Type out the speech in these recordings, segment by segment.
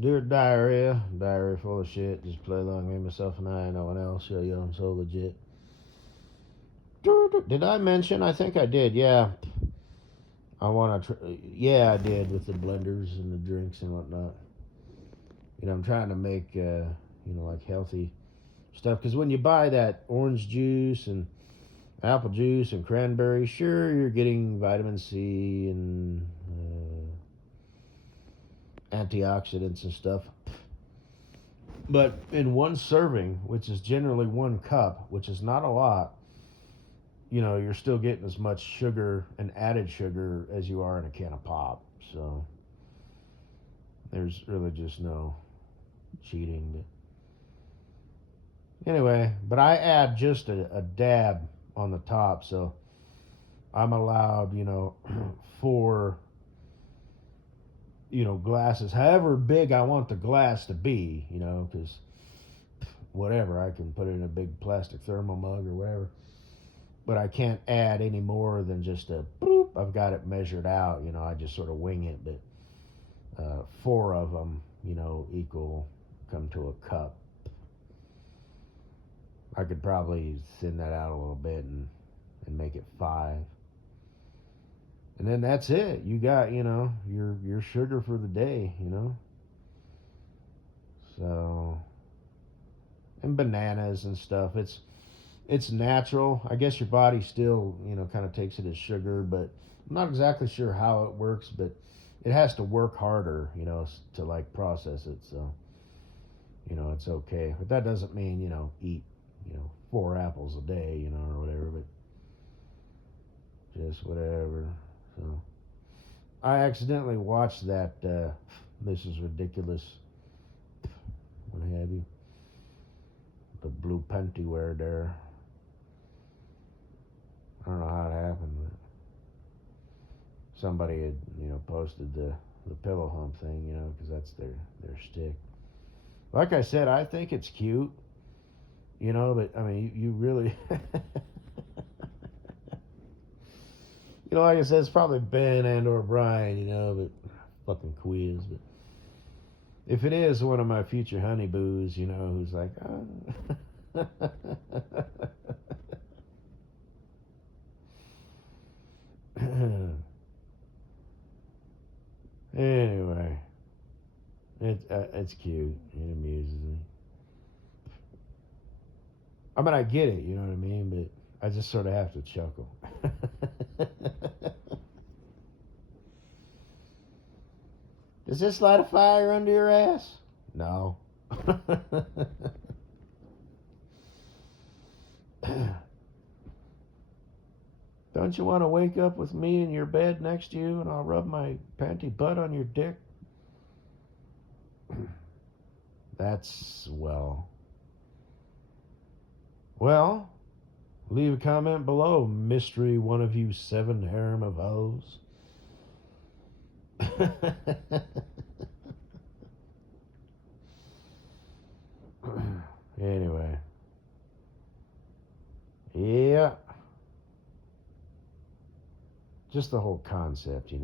Diarrhea. Diarrhea full of shit. Just play along, me, myself, and I. No one else. Yo, yo, I'm so legit. Did I mention? I think I did. Yeah. I want to. Yeah, I did with the blenders and the drinks and whatnot. I'm trying to make, like healthy stuff. Because when you buy that orange juice and apple juice and cranberry, sure, you're getting vitamin C and antioxidants and stuff. But in one serving, which is generally one cup, which is not a lot, you're still getting as much sugar and added sugar as you are in a can of pop. So there's really just no cheating. Anyway, but I add just a dab on the top, so I'm allowed, four, glasses, however big I want the glass to be, because whatever, I can put it in a big plastic thermal mug or whatever. But I can't add any more than just a boop. I've got it measured out, I just sort of wing it, but four of them, come to a cup. I could probably thin that out a little bit and make it five. And then that's it. You got, your sugar for the day, So, and bananas and stuff. It's natural. I guess your body still, kind of takes it as sugar, but I'm not exactly sure how it works, but it has to work harder, to like process it. So, it's okay. But that doesn't mean, eat, 4 apples a day, or whatever, but just whatever. So, I accidentally watched that, This Is Ridiculous, what have you, the blue panty wear there. I don't know how it happened, but somebody had, posted the pillow hump thing, because that's their shtick. Like I said, I think it's cute, but I mean, you really, like I said, it's probably Ben and or Brian, but fucking quiz. But if it is one of my future honeyboos, who's like, anyway, it's cute. It amuses me. I mean, I get it, you know what I mean, but I just sort of have to chuckle. Does this light a fire under your ass? No. Don't you want to wake up with me in your bed next to you and I'll rub my panty butt on your dick? That's, well, leave a comment below, mystery one of you 7 harem of hoes. Anyway. Yeah. Just the whole concept,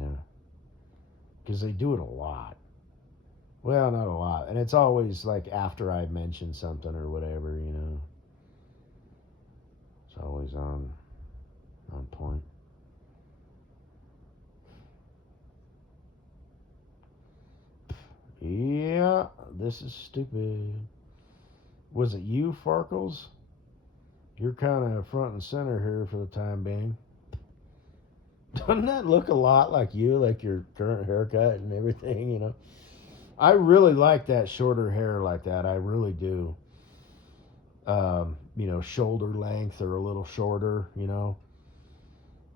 because they do it a lot. Well, not a lot. And it's always like after I mention something or whatever, It's always on point. Yeah, this is stupid. Was it you, Farkles? You're kind of front and center here for the time being. Doesn't that look a lot like you, like your current haircut and everything, I really like that shorter hair like that. I really do. Shoulder length or a little shorter,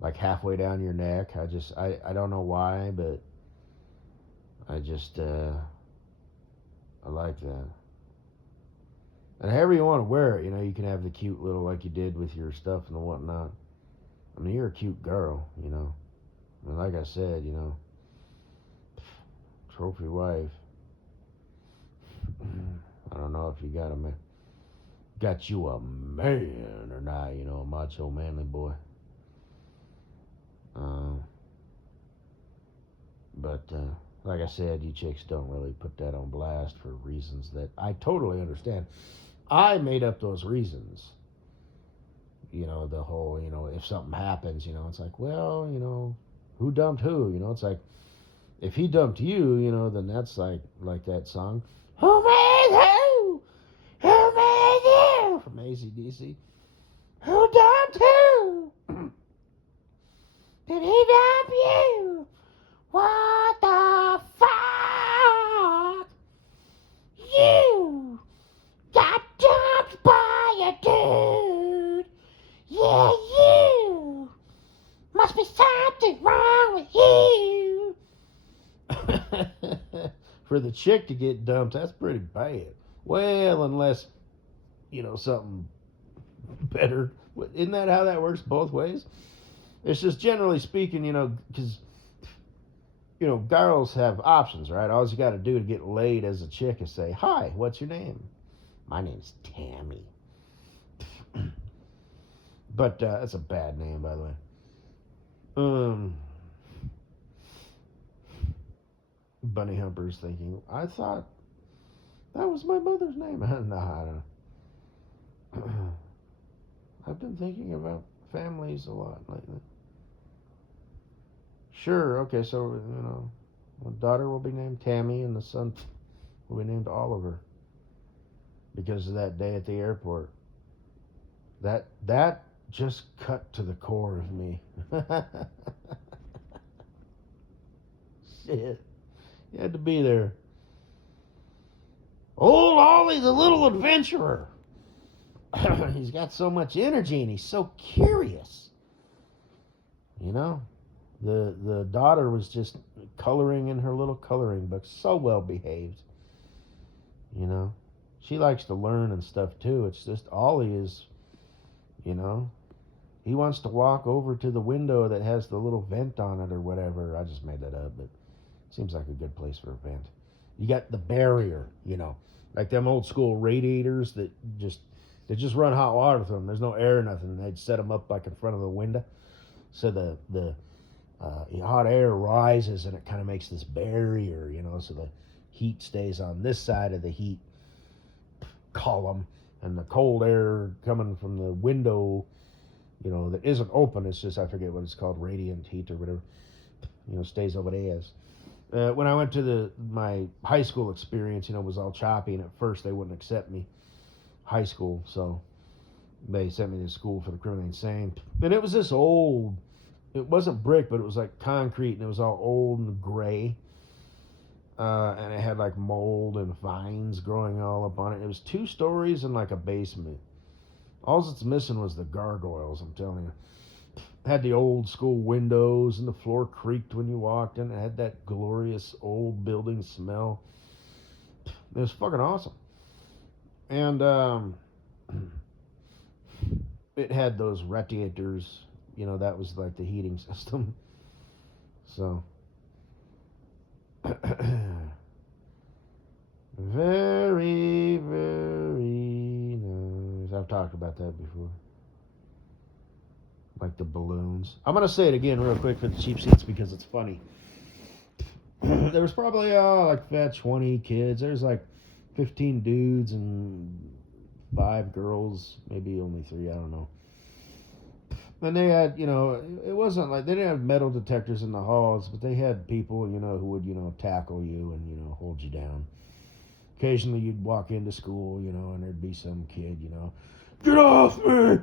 like halfway down your neck. I don't know why, but I just, I like that. And however you want to wear it, you can have the cute little, like you did with your stuff and whatnot. I mean, you're a cute girl, I mean, like I said, trophy wife. I don't know if you got you a man or not, a macho manly boy. But like I said, you chicks don't really put that on blast for reasons that I totally understand. I made up those reasons. The whole, if something happens, it's like, well, who dumped who? It's like, if he dumped you, then that's like that song, Who Made Who? Who Made You? From AC/DC. Who dumped who? Did he dump you? What the fuck? You got dumped by a dude. Yeah, you. Must be something wrong with you. For the chick to get dumped, that's pretty bad. Well, unless, something better. Isn't that how that works both ways? It's just generally speaking, because, girls have options, right? All you got to do to get laid as a chick is say, hi, what's your name? My name's Tammy. But that's a bad name, by the way. Bunny Humper's thinking, I thought that was my mother's name. No, I don't. I've been thinking about families a lot lately. Sure, okay, so, the daughter will be named Tammy and the son will be named Oliver because of that day at the airport. That just cut to the core of me. Shit. You had to be there. Old Ollie, the little adventurer. He's got so much energy and he's so curious. The daughter was just coloring in her little coloring book, so well behaved. She likes to learn and stuff too. It's just Ollie is, he wants to walk over to the window that has the little vent on it or whatever. I just made that up, but it seems like a good place for a vent. You got the barrier, like them old school radiators that just run hot water through them. There's no air or nothing. They'd set them up like in front of the window, so the hot air rises and it kind of makes this barrier, so the heat stays on this side of the heat column, and the cold air coming from the window, that isn't open. It's just, I forget what it's called, radiant heat or whatever, stays over there. When I went to my high school experience, it was all choppy, and at first they wouldn't accept me, high school, so they sent me to school for the criminally insane. And it was this old, it wasn't brick, but it was like concrete, and it was all old and gray. And it had like mold and vines growing all up on it. It was 2 stories and like a basement. All it's missing was the gargoyles, I'm telling you. It had the old school windows, and the floor creaked when you walked in. It had that glorious old building smell. It was fucking awesome. And it had those radiators, that was like the heating system. So very, very nice. I've talked about that before. Like the balloons. I'm going to say it again real quick for the cheap seats because it's funny. There was probably like 20 kids. There's like 15 dudes and 5 girls, maybe only 3, I don't know. And they had, it wasn't like, they didn't have metal detectors in the halls, but they had people, who would, tackle you and, hold you down. Occasionally you'd walk into school, and there'd be some kid, get off me!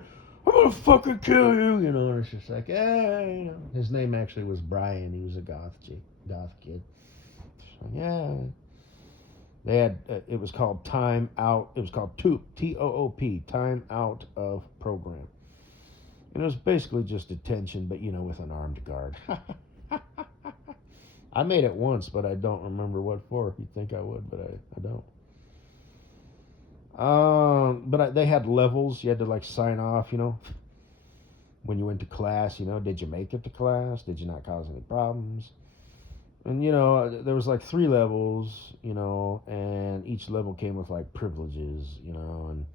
I'm gonna fucking kill you, and it's just like, hey, His name actually was Brian. He was a goth kid. So, yeah. They had, it was called Time Out. It was called TOOP, T-O-O-P, Time Out of Program. And it was basically just detention, but, with an armed guard. I made it once, but I don't remember what for. You'd think I would, but I don't. But they had levels. You had to, like, sign off, when you went to class, did you make it to class? Did you not cause any problems? And, there was, like, 3 levels, and each level came with, like, privileges, and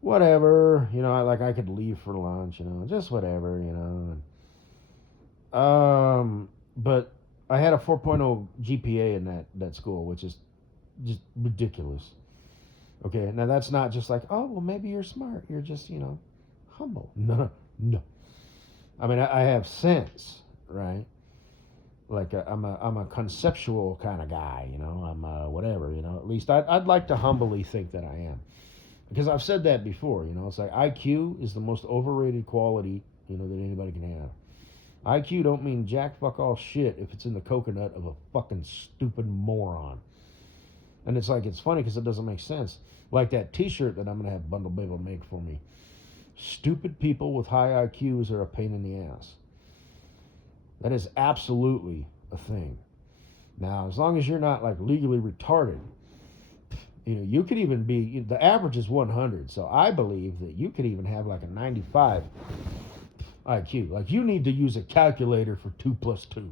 whatever, I could leave for lunch, just whatever, but I had a 4.0 GPA in that school, which is just ridiculous. Okay, now that's not just like, oh, well, maybe you're smart. You're just, humble. No, no, no. I mean, I have sense, right? Like I'm a conceptual kind of guy, I'm whatever, at least I'd like to humbly think that I am, because I've said that before. It's like IQ is the most overrated quality, that anybody can have. IQ don't mean jack fuck all shit if it's in the coconut of a fucking stupid moron. And it's like, it's funny because it doesn't make sense. Like that T-shirt that I'm gonna have Bundle Babel make for me. Stupid people with high IQs are a pain in the ass. That is absolutely a thing. Now, as long as you're not like legally retarded, you could even be, the average is 100. So I believe that you could even have like a 95 IQ. Like you need to use a calculator for 2 plus 2.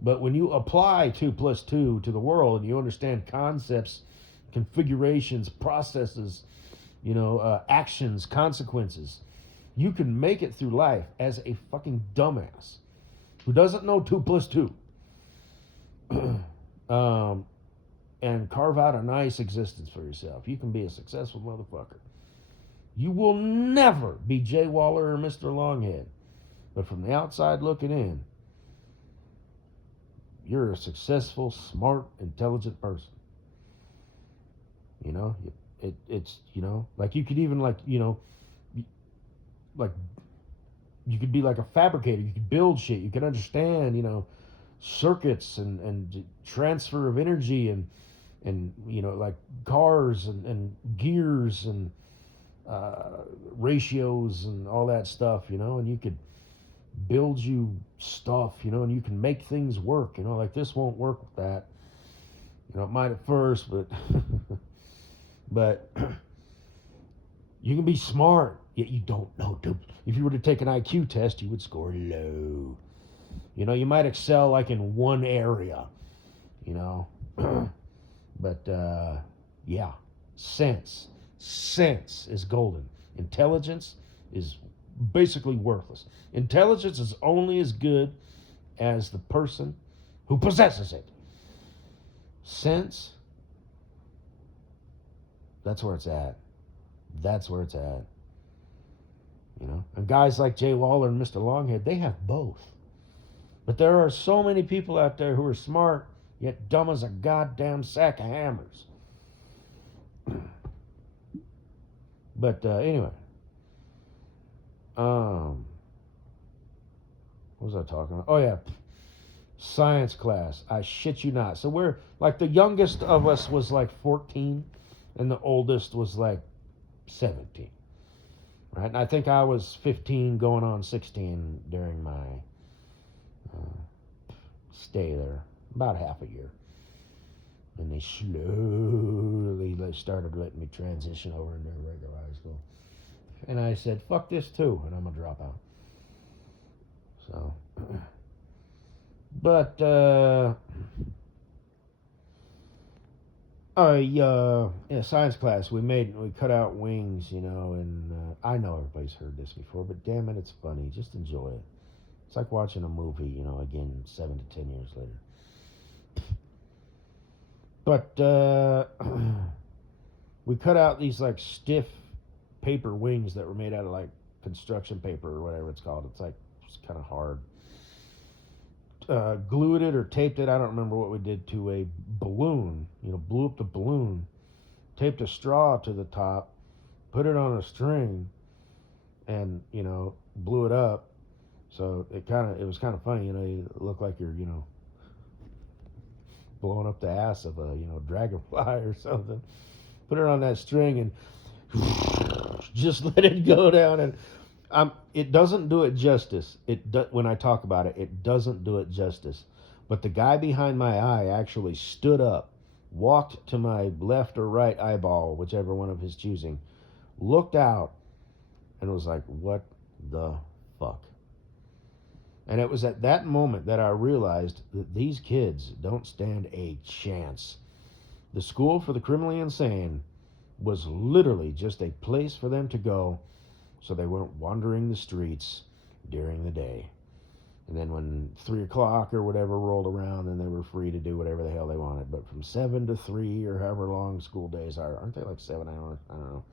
But when you apply 2 plus 2 to the world and you understand concepts, configurations, processes, actions, consequences, you can make it through life as a fucking dumbass who doesn't know 2 plus 2. And carve out a nice existence for yourself. You can be a successful motherfucker. You will never be Jay Waller or Mr. Longhead. But from the outside looking in, you're a successful, smart, intelligent person. It's like you could even like you could be like a fabricator. You could build shit. You could understand, circuits and transfer of energy and like cars and gears and ratios and all that stuff, and you could build you stuff, and you can make things work, like this won't work with that. It might at first, but but you can be smart, yet you don't know. If you were to take an IQ test, you would score low. You might excel like in one area, but yeah, sense is golden. Intelligence is basically worthless. Intelligence is only as good as the person who possesses it. Sense, that's where it's at. That's where it's at. And guys like Jay Waller and Mr. Longhead, they have both. But there are so many people out there who are smart, yet dumb as a goddamn sack of hammers. But anyway, what was I talking about? Oh yeah, science class. I shit you not. So we're like, the youngest of us was like 14, and the oldest was like 17. Right, and I think I was 15, going on 16 during my stay there, about half a year. And they slowly started letting me transition over into regular high school. And I said, fuck this too, and I'm going to drop out. So, but, science class, we cut out wings, and I know everybody's heard this before, but damn it, it's funny. Just enjoy it. It's like watching a movie, again, 7 to 10 years later. But we cut out these like stiff paper wings that were made out of like construction paper or whatever it's called. It's kind of hard. Glued it or taped it, I don't remember what we did, to a balloon. Blew up the balloon, taped a straw to the top, put it on a string, and blew it up. So it was kind of funny. You look like you're blowing up the ass of a dragonfly or something. Put it on that string and just let it go down, and it doesn't do it justice. When I talk about it, it doesn't do it justice. But the guy behind my eye actually stood up, walked to my left or right eyeball, whichever one of his choosing, looked out, and was like, "What the fuck?" And it was at that moment that I realized that these kids don't stand a chance. The school for the criminally insane was literally just a place for them to go so they weren't wandering the streets during the day. And then when 3 o'clock or whatever rolled around, then they were free to do whatever the hell they wanted. But from 7 to 3 or however long school days are, aren't they like 7 hours? I don't know.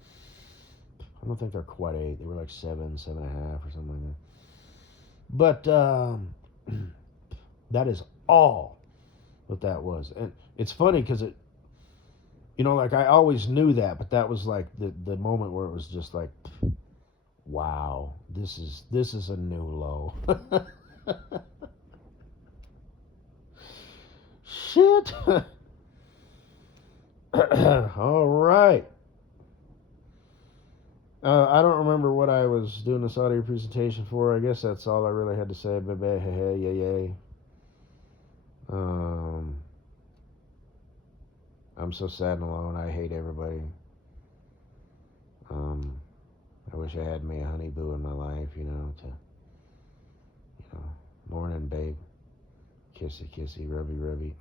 I don't think they're quite 8. They were like 7, 7.5 or something like that. But that is all what that was. And it's funny because it, like I always knew that, but that was like the moment where it was just like, wow, this is a new low. Shit. All right. I don't remember what I was doing this audio presentation for. I guess that's all I really had to say. Baby, hey, hey, yay, yay. I'm so sad and alone. I hate everybody. I wish I had me a honey boo in my life, morning, babe. Kissy, kissy, rubby, rubby.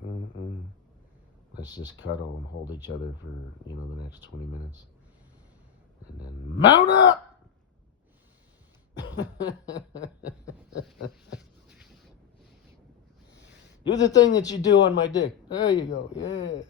Let's just cuddle and hold each other for, the next 20 minutes. And then mount up! Do the thing that you do on my dick. There you go. Yeah.